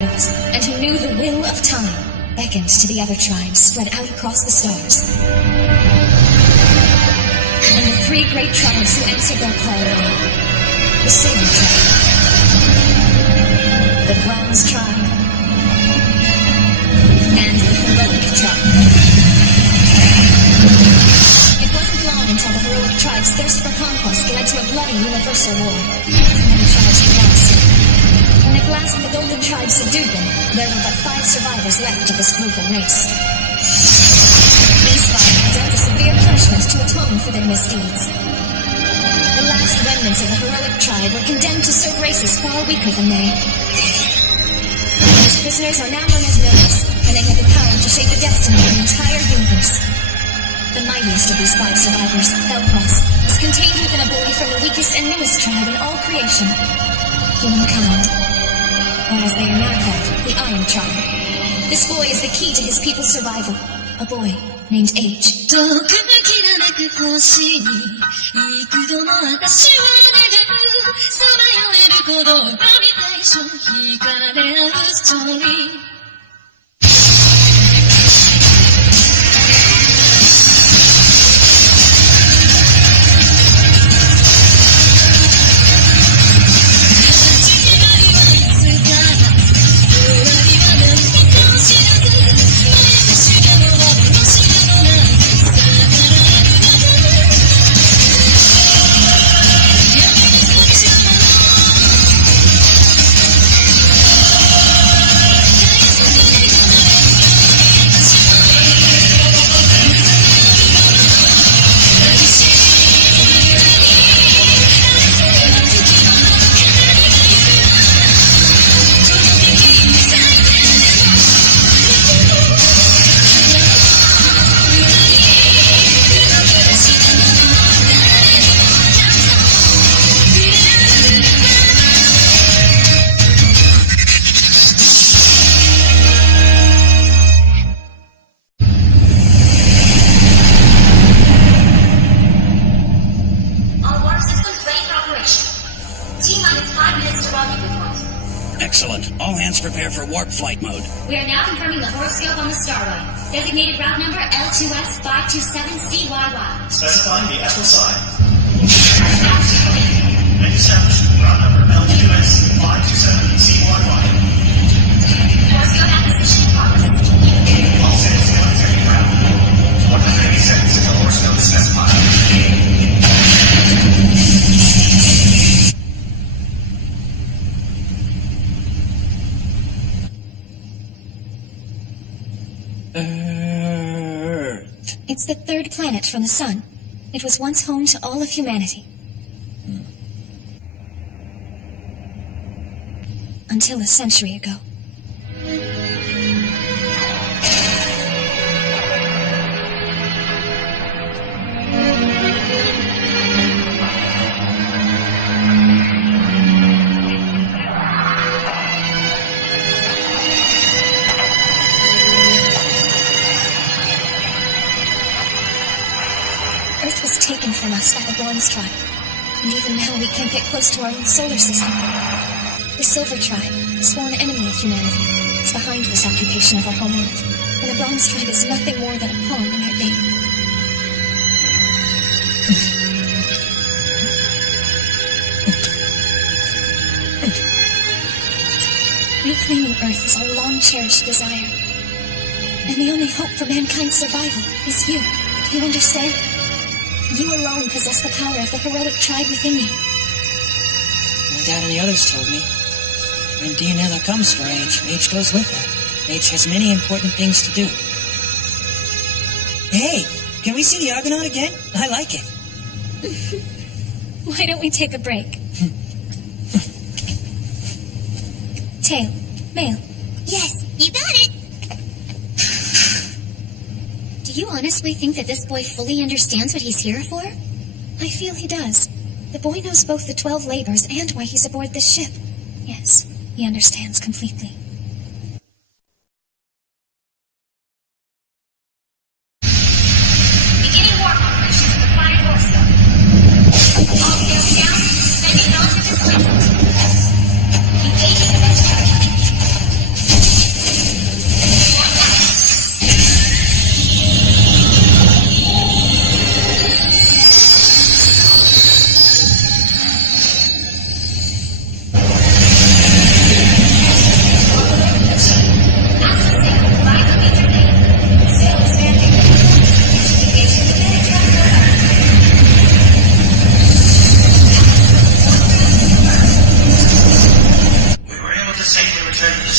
and who knew the will of time, beckoned to the other tribes spread out across the stars. And the three great tribes who answered their call were the Silver Tribe, the Bronze Tribe, and the Heroic Tribe. It wasn't long until the Heroic Tribe's thirst for conquest led to a bloody universal war. Many tribes were lost. When at last the Golden Tribe subdued them, there were but 5 survivors left of this brutal race. These 5 dealt a severe punishment to atone for their misdeeds. The last remnants of the Heroic Tribe were condemned to serve races far weaker than they. These prisoners are now known as villains, and they have the power to shape the destiny of the entire universe. The mightiest of these 5 survivors, Elcross, is contained within a boy from the weakest and newest tribe in all creation, humankind. Or as they are now called, the Iron Tribe. This boy is the key to his people's survival. A boy named H. 遠くのきらめく星に幾度も私は願うさまよえる鼓動グラビテーション惹かれ合うストーリー Excellent. All hands prepare for warp flight mode. We are now confirming the horoscope on the starway. Designated route number L2S 527CYY. Specifying the astral sign. And established route number L2S 527CYY. Horoscope acquisition in progress. All sails military ground. 180 seconds until horoscope is specified. It's the 3rd planet from the sun. It was once home to all of humanity. Until a century ago. Earth was taken from us by the Bronze Tribe, and even now we can't get close to our own solar system. The Silver Tribe, sworn enemy of humanity, is behind this occupation of our home Earth, and the Bronze Tribe is nothing more than a pawn in their game. Reclaiming Earth is our long-cherished desire, and the only hope for mankind's survival is you. Do you understand? You alone possess the power of the Heroic Tribe within you. My dad and the others told me. When Dionella comes for H, H goes with her. H has many important things to do. Hey, can we see the Argonaut again? I like it. Why don't we take a break? Tail, Mail. Yes, you got it. Do you honestly think that this boy fully understands what he's here for? I feel he does. The boy knows both the 12 labors and why he's aboard this ship. Yes, he understands completely. Beginning warp operations with the planet horoscope. All sails down, suspending relative displacement. Engaging the vegetarian.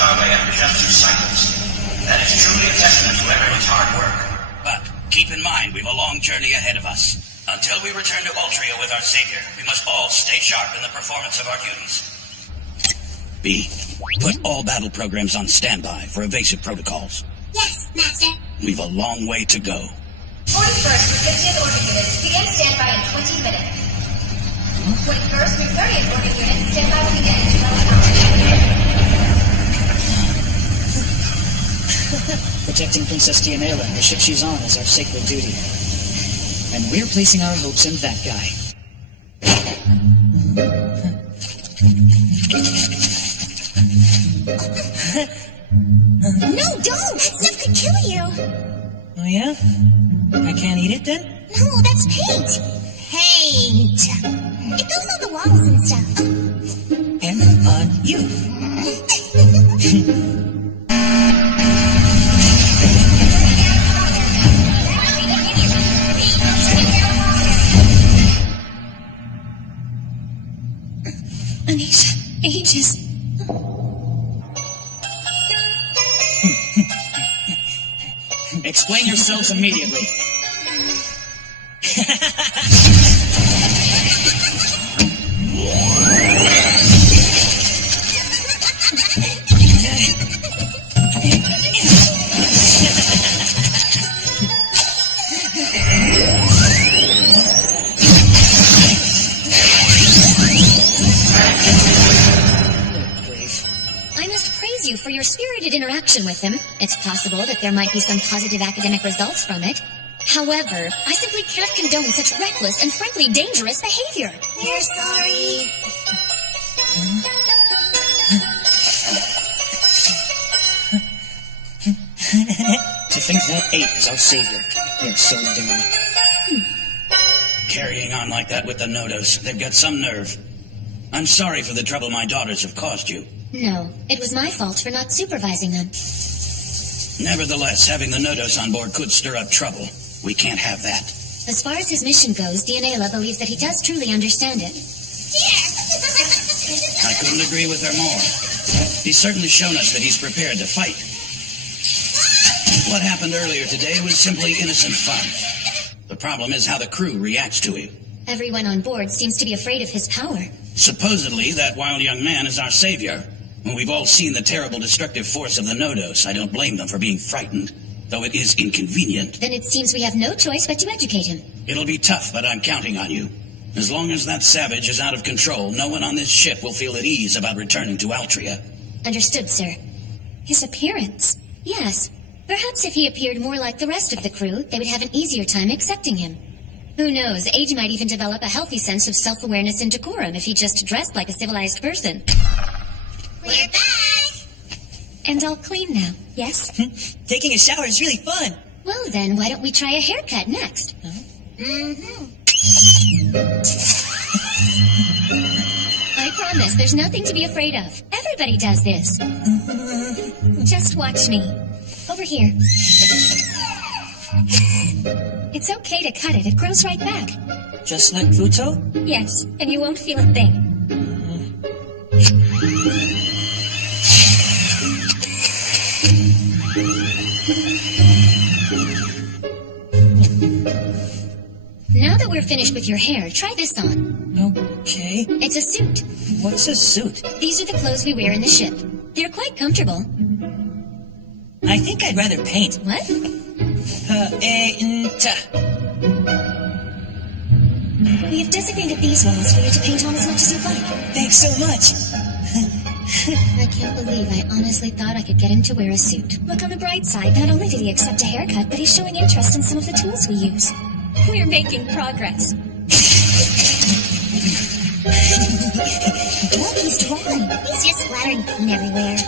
Starway after just 2 cycles. That is truly a testament to everyone's hard work. But keep in mind, we've a long journey ahead of us. Until we return to Ultria with our savior, we must all stay sharp in the performance of our duties. B, put all battle programs on standby for evasive protocols. Yes, Master. We've a long way to go. 41st with 50th Orbit units begin standby in 20 minutes. 21st with 30th Orbit units standby will begin in 12 hours. Protecting Princess Dianela and the ship she's on is our sacred duty. And we're placing our hopes in that guy. No, don't! That stuff could kill you! Oh yeah? I can't eat it then? No, that's paint! Paint! It goes on the walls and stuff. And on you. Anisha, ages. Explain yourselves immediately. I must praise you for your spirited interaction with him. It's possible that there might be some positive academic results from it. However, I simply can't condone such reckless and frankly dangerous behavior. We're sorry. To think that ape is our savior. They're so dumb. Carrying on like that with the Nodos, they've got some nerve. I'm sorry for the trouble my daughters have caused you. No, it was my fault for not supervising them. Nevertheless, having the Nodos on board could stir up trouble. We can't have that. As far as his mission goes, Dianela believes that he does truly understand it. I couldn't agree with her more. He's certainly shown us that he's prepared to fight. What happened earlier today was simply innocent fun. The problem is how the crew reacts to him. Everyone on board seems to be afraid of his power. Supposedly, that wild young man is our savior. When we've all seen the terrible destructive force of the Nodos, I don't blame them for being frightened, though it is inconvenient. Then it seems we have no choice but to educate him. It'll be tough, but I'm counting on you. As long as that savage is out of control, no one on this ship will feel at ease about returning to Altria. Understood, sir. His appearance. Yes. Perhaps if he appeared more like the rest of the crew, they would have an easier time accepting him. Who knows, Age might even develop a healthy sense of self-awareness and decorum if he just dressed like a civilized person. We're back! And all clean now, yes? Taking a shower is really fun. Well then, why don't we try a haircut next? I promise, there's nothing to be afraid of. Everybody does this. Just watch me. Over here. It's okay to cut it. It grows right back. Just like Futo? Yes, and you won't feel a thing. Now that we're finished with your hair, try this on. Okay. It's a suit. What's a suit? These are the clothes we wear in the ship. They're quite comfortable. I think I'd rather paint. What? We have designated these walls for you to paint on as much as you'd like. Thanks so much. I can't believe I honestly thought I could get him to wear a suit. Look on the bright side, not only did he accept a haircut, but he's showing interest in some of the tools we use. We're making progress. Look, he's drawing. He's just splattering paint everywhere.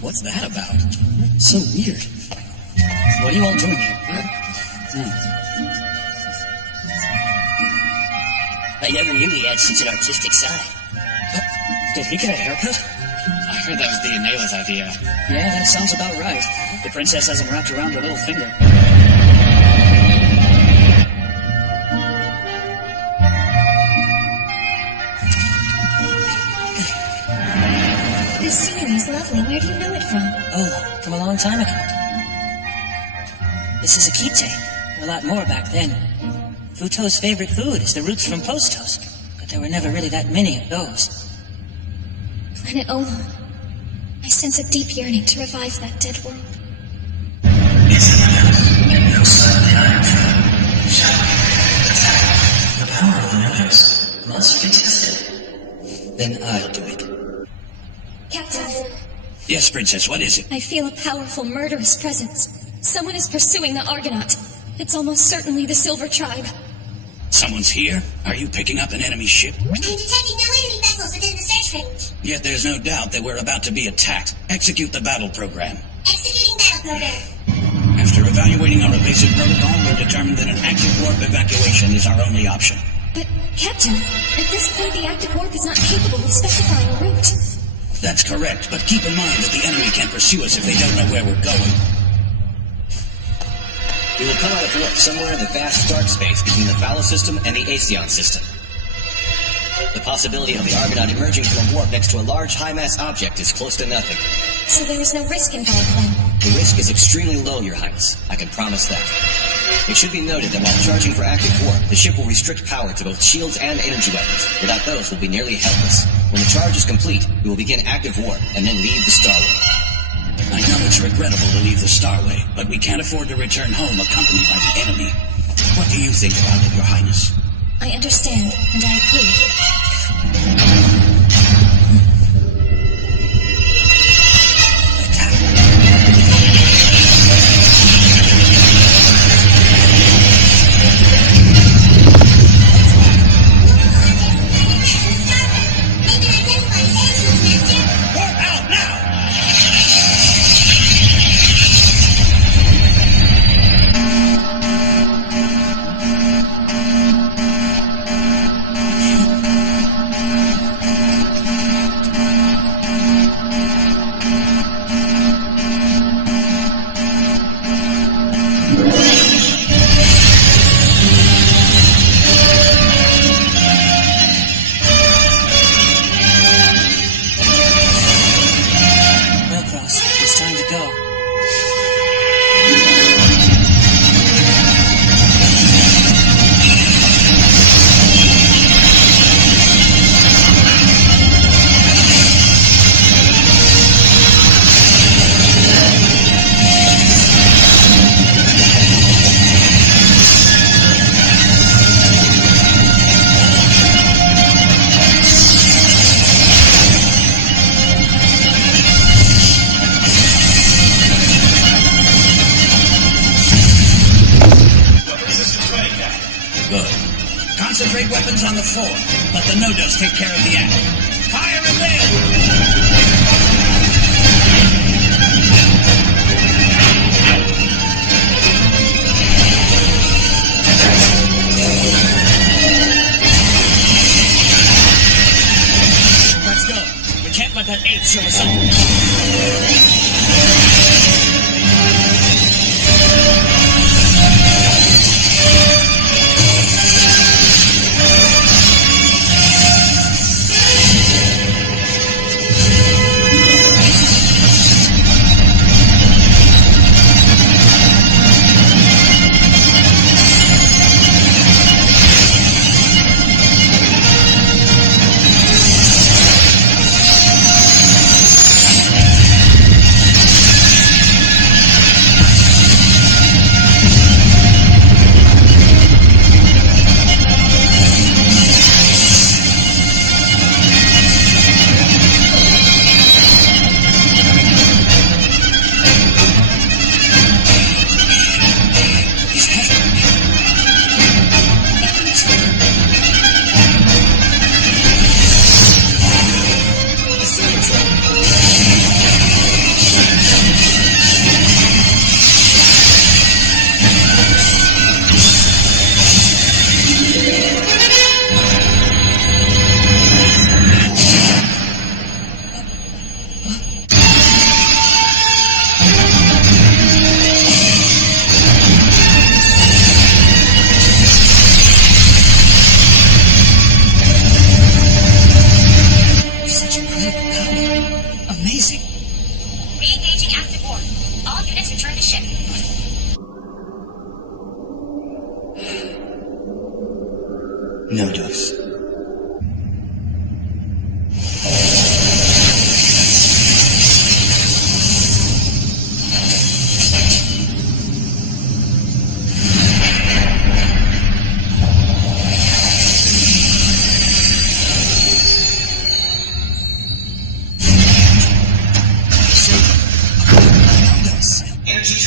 What's that about? So weird. What are you all doing here? I never knew he had such an artistic side. Did he get a haircut? I heard that was Dianela's idea. Yeah, that sounds about right. The princess has him wrapped around her little finger. This scenery is lovely. Where do you know it from? Ola, from a long time ago. This is a kite. A lot more back then. Futo's favorite food is the roots from postos, but there were never really that many of those. Planet Ola. I sense a deep yearning to revive that dead world. It's imminent, and no sign of the Iron Tribe. Shall we attack? The power of the Nethers must be tested. Then I'll do it. Captain, Yes, Princess, what is it? I feel a powerful, murderous presence. Someone is pursuing the Argonaut. It's almost certainly the Silver Tribe. Someone's here? Are you picking up an enemy ship? I'm detecting no enemy vessels within the search range. Yet there's no doubt that we're about to be attacked. Execute the battle program. Executing battle program. After evaluating our evasive protocol, we've determined that an active warp evacuation is our only option. But, Captain, at this point the active warp is not capable of specifying a route. That's correct, but keep in mind that the enemy can't pursue us if they don't know where we're going. We will come out of warp somewhere in the vast dark space between the Phallo system and the Aesion system. The possibility of the Argonaut emerging from a warp next to a large high-mass object is close to nothing. So there is no risk involved then. The risk is extremely low, Your Highness. I can promise that. It should be noted that while charging for active warp, the ship will restrict power to both shields and energy weapons. Without those, we'll be nearly helpless. When the charge is complete, we will begin active warp and then leave the Starway. I know it's regrettable to leave the Starway, but we can't afford to return home accompanied by the enemy. What do you think about it, Your Highness? I understand, and I approve. Concentrate weapons on the floor. Let the no-dos take care of the act. Fire and then! Let's go. We can't let that ape show us up.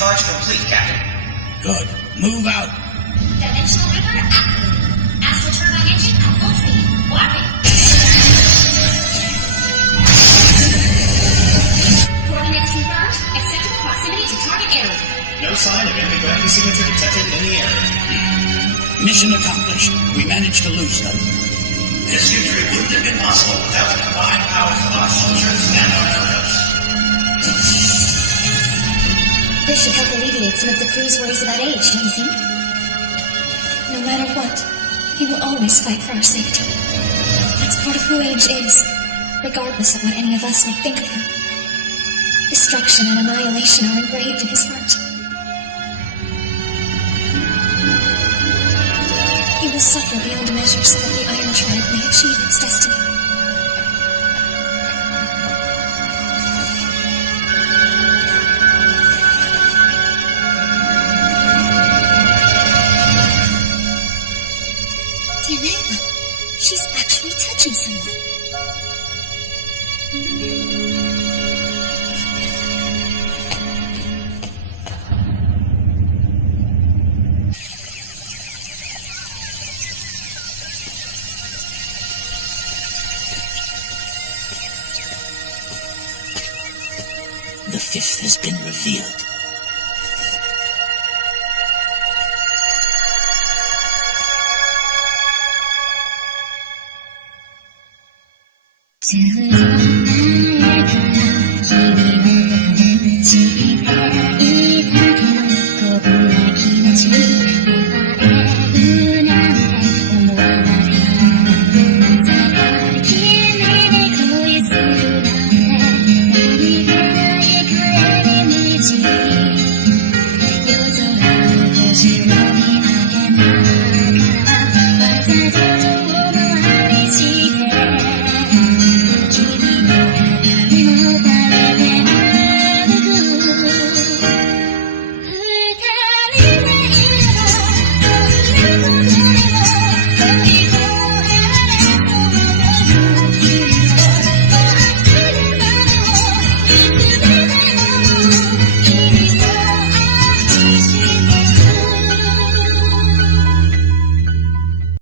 Charge complete, Captain. Good. Move out. Dimensional river activated. Astral turbine engine at full speed. Warping. Coordinates confirmed. Acceptable proximity to target area. No sign of enemy gravity signature detected in the area. Mission accomplished. We managed to lose them. This victory wouldn't have been possible without the combined powers of our soldiers and our Nodos. This should help alleviate some of the crew's worries about age, don't you think? No matter what, he will always fight for our safety. That's part of who Age is, regardless of what any of us may think of him. Destruction and annihilation are engraved in his heart. He will suffer beyond measure so that the Iron Tribe may achieve its destiny. Dianela, she's actually touching someone. The fifth has been revealed. Tell